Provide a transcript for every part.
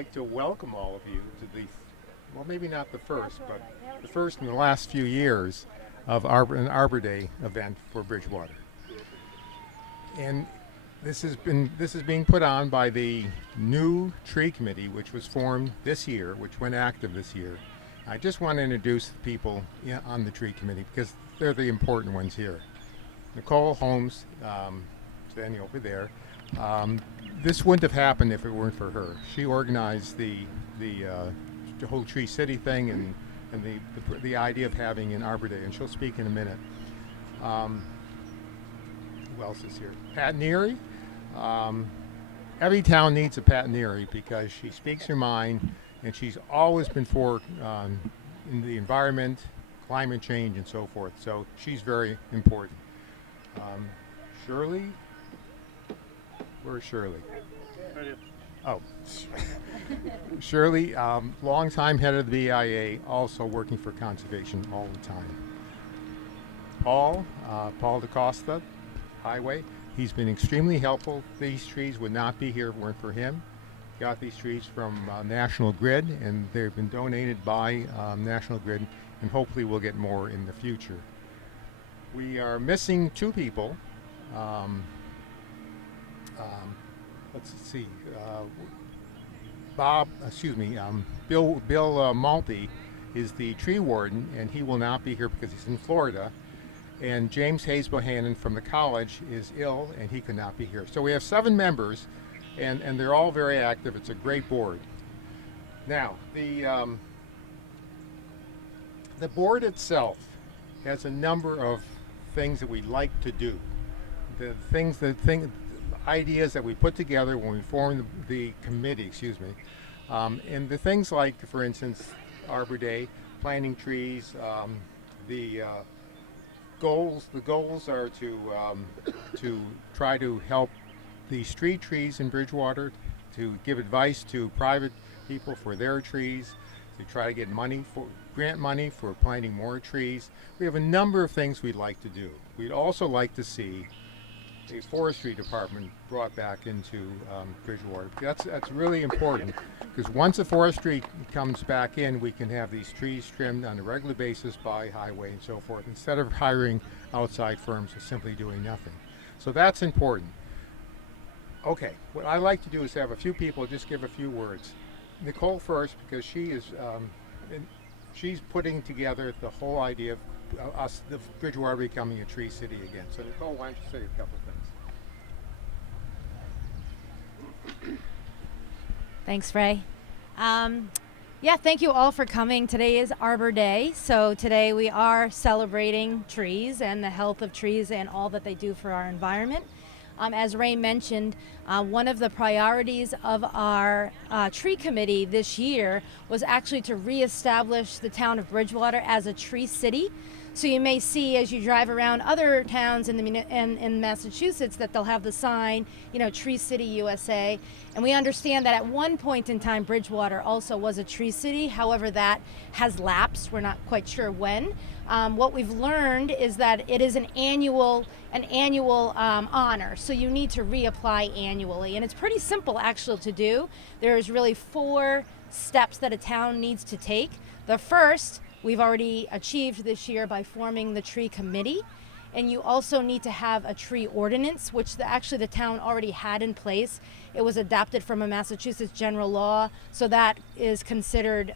like to welcome all of you to the, well, maybe not the first, but the first in the last few years of an Arbor Day event for Bridgewater. And this is being put on by the new tree committee, which was formed this year, which went active this year. I just want to introduce the people on the tree committee because they're the important ones here. Nicole Holmes, standing over there. This wouldn't have happened if it weren't for her. She organized the whole Tree City thing and the idea of having an Arbor Day, and she'll speak in a minute. Who else is here? Pat Neary. Every town needs a Pat Neary because she speaks her mind, and she's always been for in the environment, climate change, and so forth. So she's very important. Shirley. Where's Shirley? Oh, Shirley, longtime head of the BIA, also working for conservation all the time. Paul DaCosta, Highway. He's been extremely helpful. These trees would not be here if it weren't for him. Got these trees from National Grid, and they've been donated by National Grid, and hopefully we'll get more in the future. We are missing two people. Let's see. Bill Malty is the tree warden, and he will not be here because he's in Florida. And James Hayes Bohannon from the college is ill, and he could not be here. So we have 7 members, and they're all very active. It's a great board. Now, the board itself has a number of things that we'd like to do. Ideas that we put together when we formed the committee, and the things like, for instance, Arbor Day, planting trees. The goals are to try to help the street trees in Bridgewater, to give advice to private people for their trees, to try to get grant money for planting more trees. We have a number of things we'd like to do. We'd also like to see a forestry department brought back into Bridgewater. That's really important because once the forestry comes back in, we can have these trees trimmed on a regular basis by highway and so forth, instead of hiring outside firms or simply doing nothing. So that's important. Okay, what I like to do is have a few people just give a few words. Nicole first, because she's putting together the whole idea of the Bridgewater becoming a tree city again. So Nicole, why don't you say a couple of things? Thanks, Ray. Thank you all for coming. Today is Arbor Day, so today we are celebrating trees and the health of trees and all that they do for our environment. As Ray mentioned, one of the priorities of our tree committee this year was actually to reestablish the town of Bridgewater as a tree city. So you may see as you drive around other towns in Massachusetts that they'll have the sign, Tree City USA. And we understand that at one point in time, Bridgewater also was a tree city. However, that has lapsed. We're not quite sure when. What we've learned is that it is an annual honor. So you need to reapply annually. And it's pretty simple actually to do. There's really 4 steps that a town needs to take. The first, we've already achieved this year by forming the tree committee. And you also need to have a tree ordinance, which actually the town already had in place. It was adopted from a Massachusetts general law, so that is considered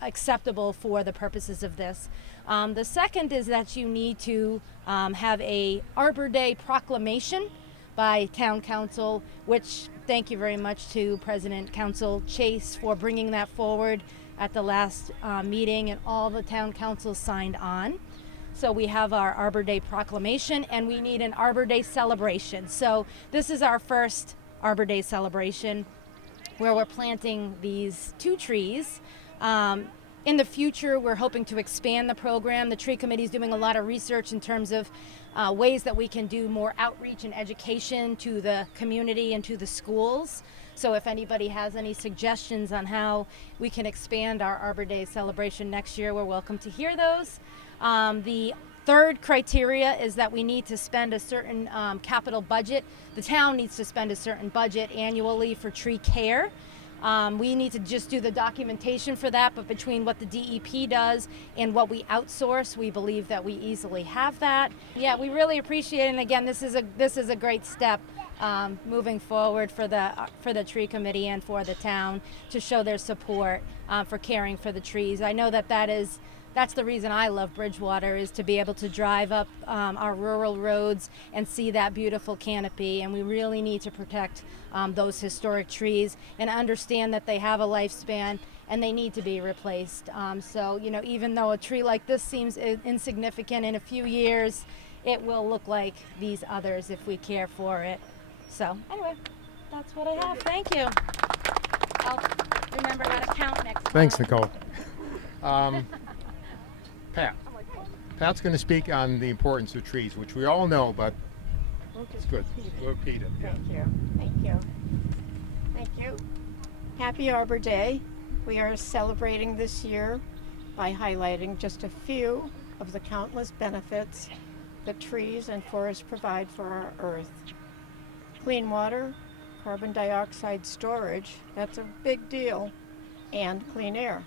acceptable for the purposes of this. The second is that you need to have a Arbor Day proclamation by town council, which thank you very much to President Council Chase for bringing that forward at the last meeting, and all the town councils signed on. So we have our Arbor Day proclamation, and we need an Arbor Day celebration. So this is our first Arbor Day celebration where we're planting these 2 trees. In the future, we're hoping to expand the program. The tree committee is doing a lot of research in terms of ways that we can do more outreach and education to the community and to the schools. So if anybody has any suggestions on how we can expand our Arbor Day celebration next year, we're welcome to hear those. The third criteria is that we need to spend a certain capital budget. The town needs to spend a certain budget annually for tree care. We need to just do the documentation for that, but between what the DEP does and what we outsource, we believe that we easily have that. Yeah, we really appreciate it. And again, this is a great step moving forward for the tree committee and for the town to show their support for caring for the trees. I know that's the reason I love Bridgewater, is to be able to drive up our rural roads and see that beautiful canopy. And we really need to protect those historic trees and understand that they have a lifespan and they need to be replaced. So, even though a tree like this seems insignificant, in a few years, it will look like these others if we care for it. So, anyway, that's what I have. Thank you. I'll remember how to count next time. Thanks, Nicole. Pat. Pat's going to speak on the importance of trees, which we all know, but it's good. We'll repeat it. Yeah. Thank you. Thank you. Thank you. Happy Arbor Day. We are celebrating this year by highlighting just a few of the countless benefits that trees and forests provide for our earth. Clean water, carbon dioxide storage, that's a big deal, and clean air.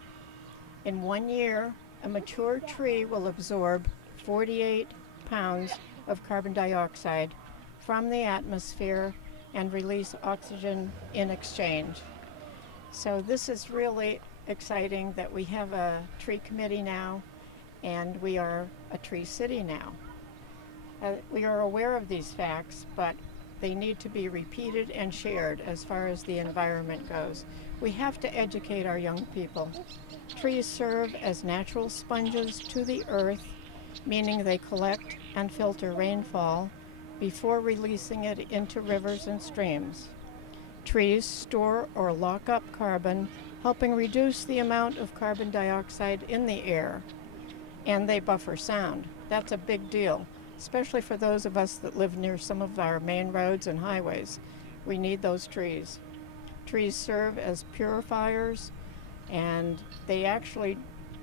In 1 year, a mature tree will absorb 48 pounds of carbon dioxide from the atmosphere and release oxygen in exchange. So this is really exciting that we have a tree committee now, and we are a tree city now. We are aware of these facts, but they need to be repeated and shared as far as the environment goes. We have to educate our young people. Trees serve as natural sponges to the earth, meaning they collect and filter rainfall before releasing it into rivers and streams. Trees store or lock up carbon, helping reduce the amount of carbon dioxide in the air, and they buffer sound. That's a big deal, especially for those of us that live near some of our main roads and highways. We need those trees. Trees serve as purifiers, and they actually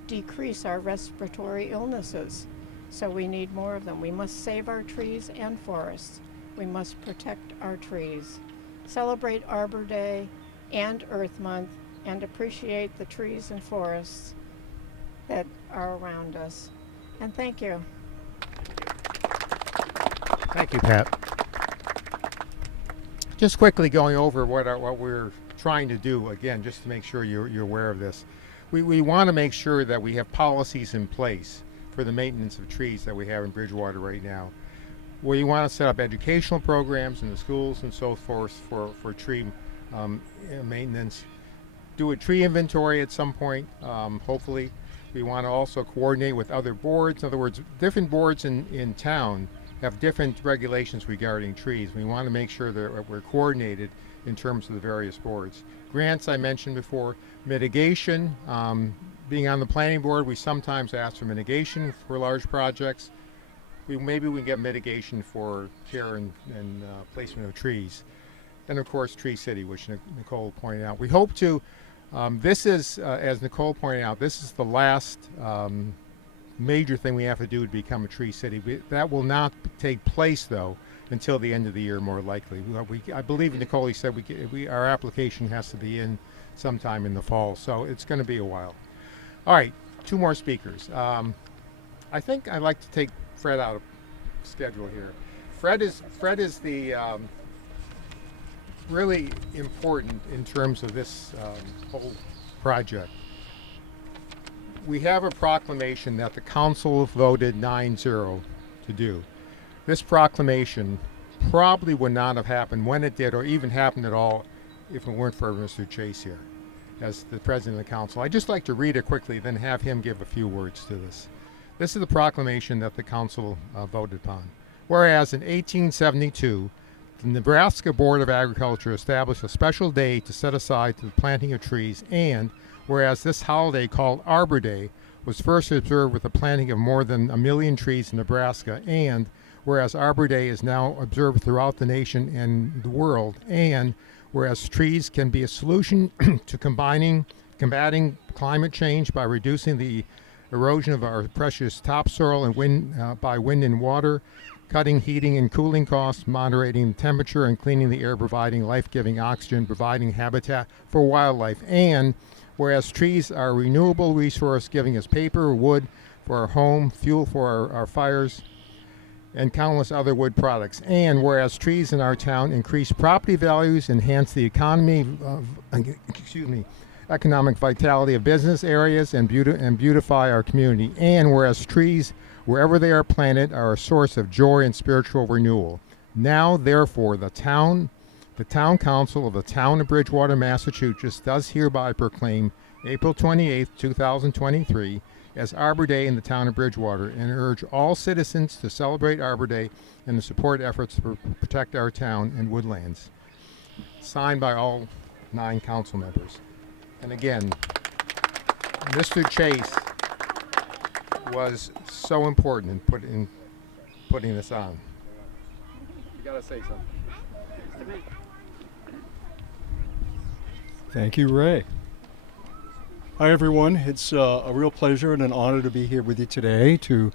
decrease our respiratory illnesses. So we need more of them. We must save our trees and forests. We must protect our trees. Celebrate Arbor Day and Earth Month, and appreciate the trees and forests that are around us. And thank you. Thank you, Pat. Just quickly going over what we're trying to do, again, just to make sure you're aware of this. We want to make sure that we have policies in place for the maintenance of trees that we have in Bridgewater right now. We want to set up educational programs in the schools and so forth for tree maintenance. Do a tree inventory at some point, hopefully. We want to also coordinate with other boards. In other words, different boards in town have different regulations regarding trees. We want to make sure that we're coordinated in terms of the various boards. Grants, I mentioned before. Mitigation, being on the planning board, we sometimes ask for mitigation for large projects. Maybe we can get mitigation for care and placement of trees. And of course, Tree City, which Nicole pointed out. We hope to, this is, as Nicole pointed out, this is the last major thing we have to do to become a tree city. That will not take place, though, until the end of the year, more likely. I believe Nicole said our application has to be in sometime in the fall, so it's going to be a while. All right, 2 more speakers. I think I'd like to take Fred out of schedule here. Fred is the really important in terms of this whole project. We have a proclamation that the council voted 9-0 to do. This proclamation probably would not have happened when it did, or even happened at all, if it weren't for Mr. Chase here as the president of the council. I'd just like to read it quickly, then have him give a few words to this. This is the proclamation that the council voted upon. Whereas in 1872, the Nebraska Board of Agriculture established a special day to set aside to the planting of trees, and whereas this holiday, called Arbor Day, was first observed with the planting of more than 1 million trees in Nebraska, and whereas Arbor Day is now observed throughout the nation and the world, and whereas trees can be a solution to combating climate change by reducing the erosion of our precious topsoil and by wind and water, cutting heating and cooling costs, moderating the temperature and cleaning the air, providing life-giving oxygen, providing habitat for wildlife. And whereas trees are a renewable resource, giving us paper, wood for our home, fuel for our fires, and countless other wood products. And whereas trees in our town increase property values, enhance the economic vitality of business areas, and beautify our community. And whereas trees, wherever they are planted, are a source of joy and spiritual renewal. Now, therefore, the town council of the town of Bridgewater, Massachusetts, does hereby proclaim April 28th, 2023, as Arbor Day in the town of Bridgewater, and urge all citizens to celebrate Arbor Day and to support efforts to protect our town and woodlands. Signed by all 9 council members. And again, Mr. Chase was so important in putting this on. You gotta say something. Thank you, Ray. Hi, everyone. It's a real pleasure and an honor to be here with you today to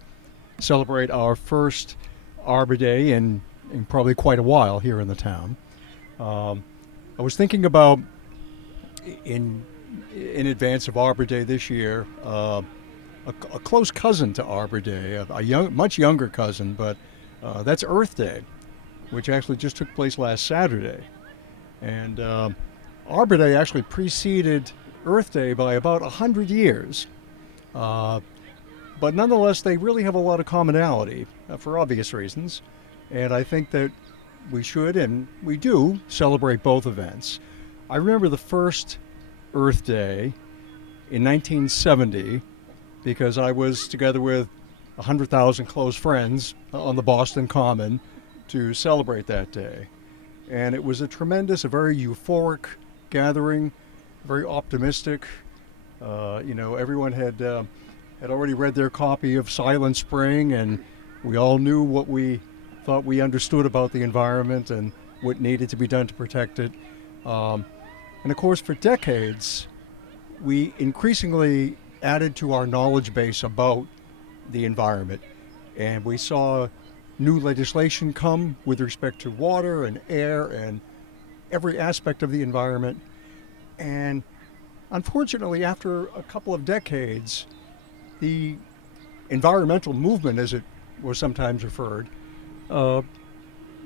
celebrate our first Arbor Day in probably quite a while here in the town. I was thinking about, in advance of Arbor Day this year, a close cousin to Arbor Day, much younger cousin, but that's Earth Day, which actually just took place last Saturday. And Arbor Day actually preceded Earth Day by about 100 years. But nonetheless, they really have a lot of commonality for obvious reasons. And I think that we should, and we do, celebrate both events. I remember the first Earth Day in 1970 because I was together with 100,000 close friends on the Boston Common to celebrate that day. And it was a very euphoric gathering, very optimistic. Everyone had already read their copy of Silent Spring, and we all knew what we thought we understood about the environment and what needed to be done to protect it. And of course, for decades, we increasingly added to our knowledge base about the environment. And we saw new legislation come with respect to water and air and every aspect of the environment. And unfortunately, after a couple of decades, the environmental movement, as it was sometimes referred,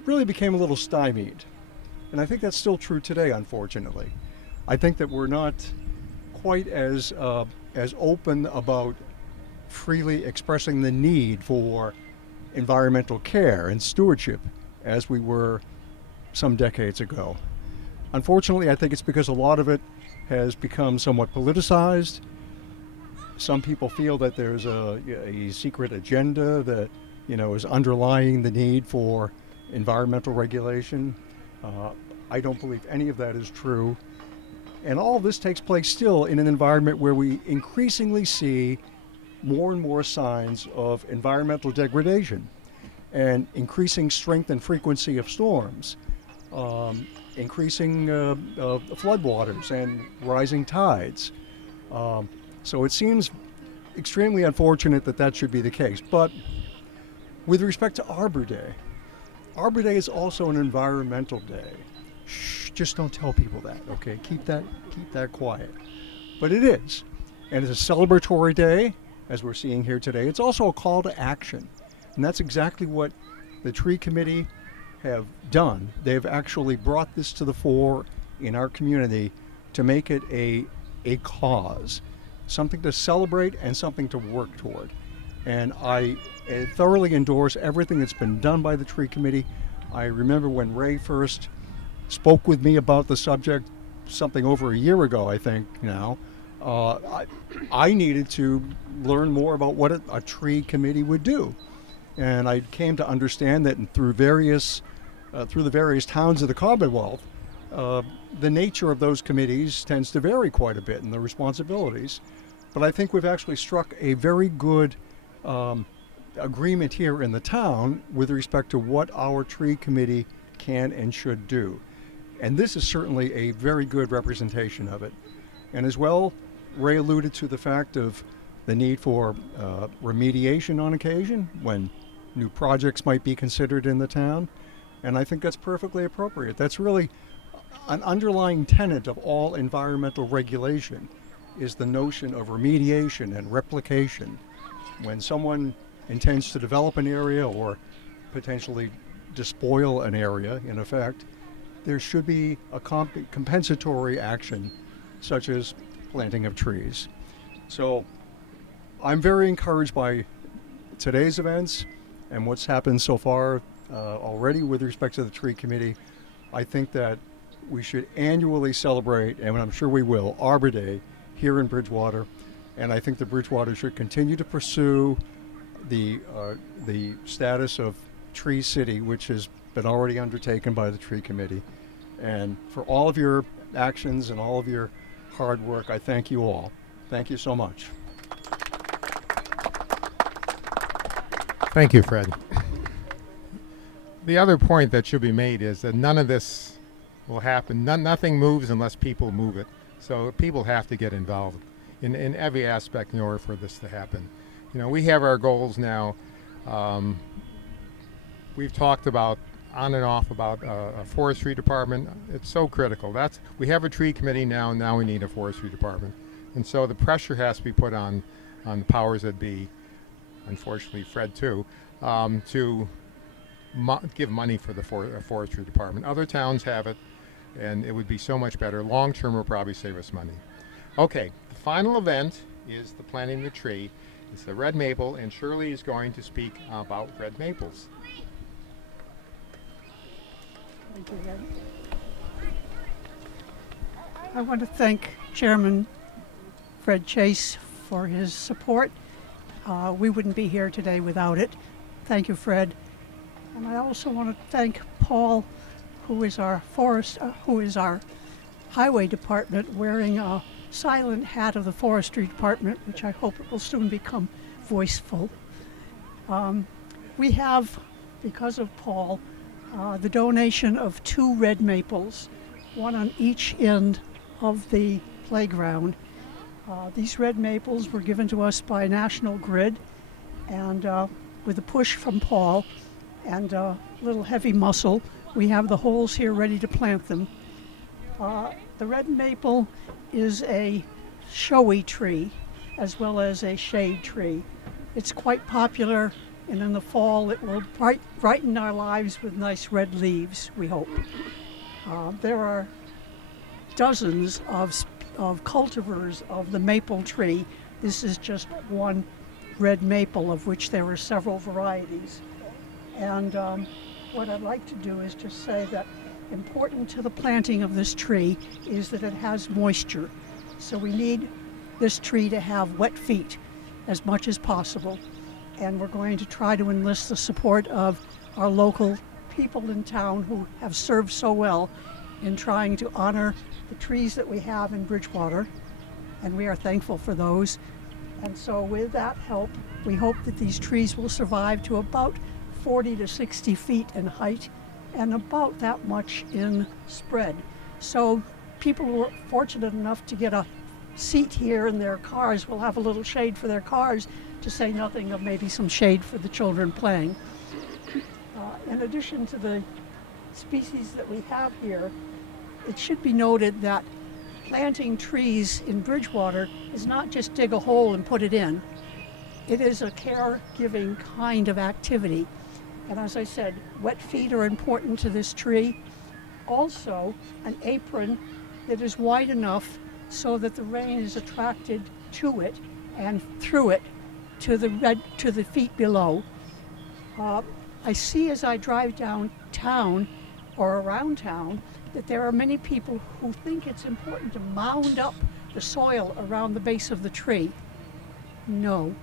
really became a little stymied. And I think that's still true today, unfortunately. I think that we're not quite as open about freely expressing the need for environmental care and stewardship as we were some decades ago. Unfortunately, I think it's because a lot of it has become somewhat politicized. Some people feel that there's a secret agenda that is underlying the need for environmental regulation. I don't believe any of that is true. And all of this takes place still in an environment where we increasingly see more and more signs of environmental degradation and increasing strength and frequency of storms, increasing floodwaters and rising tides. So it seems extremely unfortunate that should be the case. But with respect to Arbor Day is also an environmental day. Shh, just don't tell people that, okay? Keep that quiet. But it is. And it's a celebratory day, as we're seeing here today. It's also a call to action. And that's exactly what the Tree Committee have done. They've actually brought this to the fore in our community to make it a cause, something to celebrate and something to work toward. And I thoroughly endorse everything that's been done by the Tree Committee. I remember when Ray first spoke with me about the subject something over a year ago, I think now. I needed to learn more about what a tree committee would do. And I came to understand that through the various towns of the Commonwealth, the nature of those committees tends to vary quite a bit in the responsibilities. But I think we've actually struck a very good agreement here in the town with respect to what our tree committee can and should do. And this is certainly a very good representation of it. And as well, Ray alluded to the fact of the need for remediation on occasion when new projects might be considered in the town, and I think that's perfectly appropriate. That's really an underlying tenet of all environmental regulation, is the notion of remediation and replication. When someone intends to develop an area or potentially despoil an area, in effect, there should be a compensatory action, such as planting of trees. So I'm very encouraged by today's events and what's happened so far already with respect to the tree committee. I think that we should annually celebrate, and I'm sure we will, Arbor Day here in Bridgewater. And I think that Bridgewater should continue to pursue the status of Tree City, which has been already undertaken by the tree committee. And for all of your actions and all of your hard work, I thank you all. Thank you so much. Thank you, Fred. The other point that should be made is that none of this will happen. Nothing moves unless people move it. So people have to get involved in every aspect in order for this to happen. You know, we have our goals now. We've talked about on and off about a forestry department. It's so critical. We have a tree committee now. Now we need a forestry department, and so the pressure has to be put on the powers that be. Unfortunately, Fred too, to give money for the forestry department. Other towns have it, and it would be so much better. Long term, will probably save us money. Okay, the final event is the planting of the tree. It's the red maple, and Shirley is going to speak about red maples. Thank you, Ed. I want to thank Chairman Fred Chase for his support. We wouldn't be here today without it. Thank you, Fred. And I also want to thank Paul, who is our highway department, wearing a silent hat of the forestry department, which I hope it will soon become voiceful. We have, because of Paul, the donation of 2 red maples, one on each end of the playground. These red maples were given to us by National Grid, and with a push from Paul and a little heavy muscle, we have the holes here ready to plant them. The red maple is a showy tree as well as a shade tree. It's quite popular, and in the fall it will brighten our lives with nice red leaves, we hope. There are dozens of cultivars of the maple tree. This is just one red maple, of which there are several varieties. And what I'd like to do is just say that important to the planting of this tree is that it has moisture. So we need this tree to have wet feet as much as possible. And we're going to try to enlist the support of our local people in town who have served so well in trying to honor the trees that we have in Bridgewater, and we are thankful for those. And so with that help, we hope that these trees will survive to about 40 to 60 feet in height and about that much in spread. So people who are fortunate enough to get a seat here in their cars will have a little shade for their cars, to say nothing of maybe some shade for the children playing. In addition to the species that we have here, it should be noted that planting trees in Bridgewater is not just dig a hole and put it in. It is a caregiving kind of activity. And as I said, wet feet are important to this tree. Also, an apron that is wide enough so that the rain is attracted to it and through it to the feet below. I see as I drive downtown or around town that there are many people who think it's important to mound up the soil around the base of the tree. No,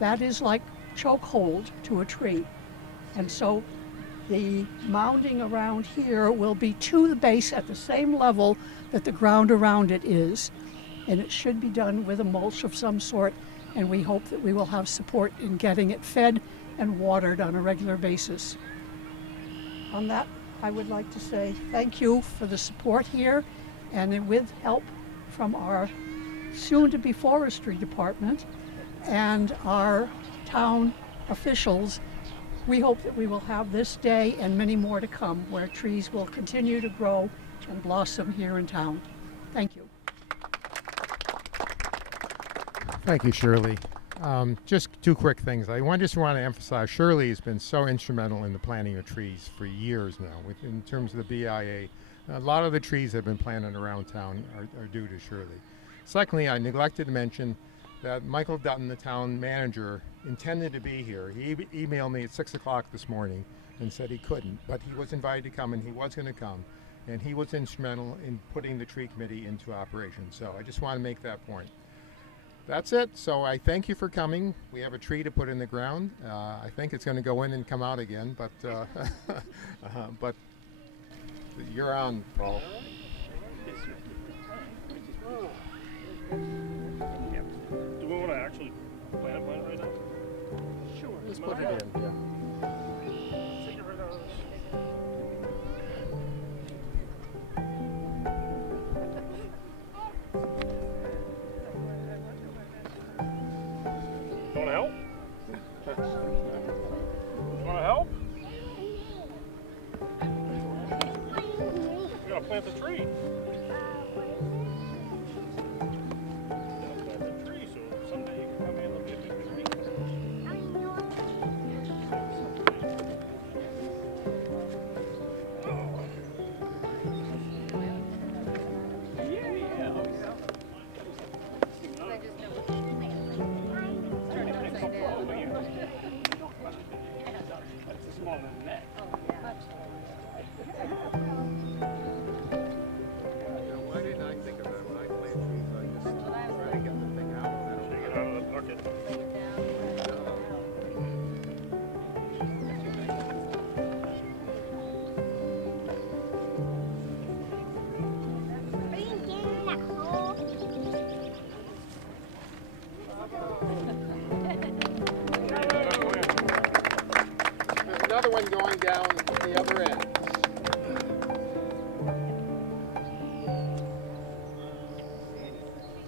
that is like chokehold to a tree. And so the mounding around here will be to the base at the same level that the ground around it is. And it should be done with a mulch of some sort, and we hope that we will have support in getting it fed and watered on a regular basis. On that, I would like to say thank you for the support here, and with help from our soon-to-be forestry department and our town officials, We hope that we will have this day and many more to come where trees will continue to grow and blossom here in town. Thank you. Thank you, Shirley. Just two quick things. Just want to emphasize Shirley has been so instrumental in the planting of trees for years now. In terms of the BIA, a lot of the trees that have been planted around town are due to Shirley. Secondly, I neglected to mention that Michael Dutton, the town manager, intended to be here. He emailed me at 6 o'clock this morning and said he couldn't, but he was invited to come and he was going to come. And he was instrumental in putting the tree committee into operation. So I just want to make that point. That's it. So I thank you for coming. We have a tree to put in the ground. I think it's going to go in and come out again, but but you're on, Paul. Do we want to actually plant mine right now? Sure. Let's put it in. Yeah. Take it right out of this. You want to help? You want to help? We gotta plant the tree. Plant the tree so someday you can come in and look at the tree. That's smaller than that. Why didn't I think of that when I plant trees? I just try to get the thing out. Take it out of the bucket. There's another one going down the other end.